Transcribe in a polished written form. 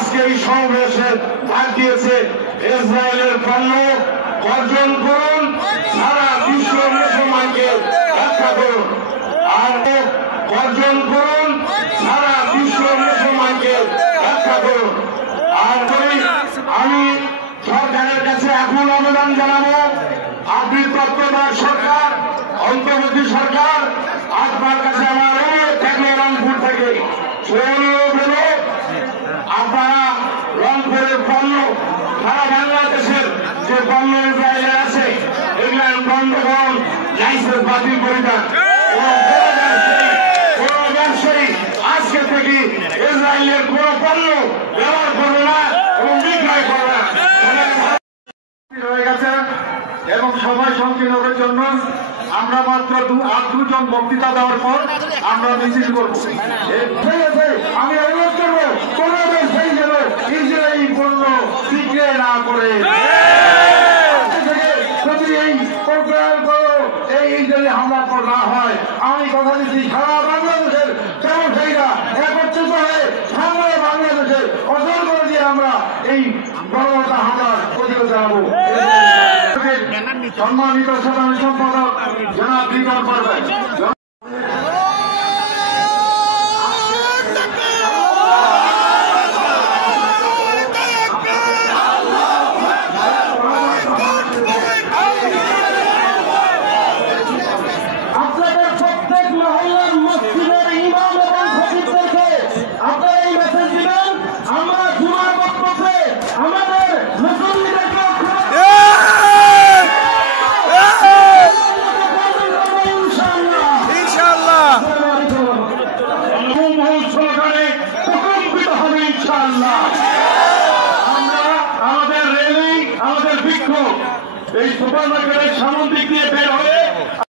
আজকে এই সমাবেশের ডাক দিয়েছে ইসরায়েলের পণ্য বর্জন করুন, সারা বিশ্ব মুসলমানকে রক্ষা করুন। আর বর্জন করুন, সারা বিশ্ব মুসলমানকে রক্ষা করুন। আর আমি সরকারের কাছে এখন আবেদন জানাবো, আপনি তত্ত্বাবধায়ক সরকার, অন্তর্বর্তী সরকার, আপনার কাছে আমার অনুরোধ থাকলো রংপুর থেকে অনুরোধ হলো আপনারা রংপুরের পণ্য সারা বাংলাদেশের যে পণ্য ইসরায়েলে আছে এগুলো বন্ধ করুন, লাইসেন্স বাতিল করে দেন। কোন ব্যবসায়ী আজকে থেকে ইসরায়েলের কোন পণ্য ব্যবহার করবে না এবং বিক্রয় করবে না। হয়ে গেছে এবং সময় সংকীর্ণের জন্য আমরা মাত্র দুজন বক্তৃতা দেওয়ার পর আমরা মিছিল করব। আমি অনুরোধ করবো কোন ব্যবসায়ী যেন ইসরায়েলি পণ্য বিক্রি না করে, যদি এই প্রোগ্রাম করো এই ইসরায়েলি হামলার পর না হয়, আমি কথা দিচ্ছি সারা বাংলাদেশের ব্যবসায়ীরা একত্রিত হয়ে সামনে বাংলাদেশের অচল করে দিয়ে আমরা এই বড় হামলার প্রতিরোধ জানাবো। সম্মানিত সাধারণ সম্পাদক জনাব বিজন করবেন। আপনাদের প্রত্যেক মহল্লার মসজিদের ইমাম এবং খতিবদেরকে আপনারা এই মেসেজ দিবেন, আমরা জুমার বক্তব্যে আমাদের মুসল্লিদেরকে আমরা আমাদের র্যালি, আমাদের বিক্ষোভ এই সুপার মার্কেটের সামন দিক দিয়ে বের হয়ে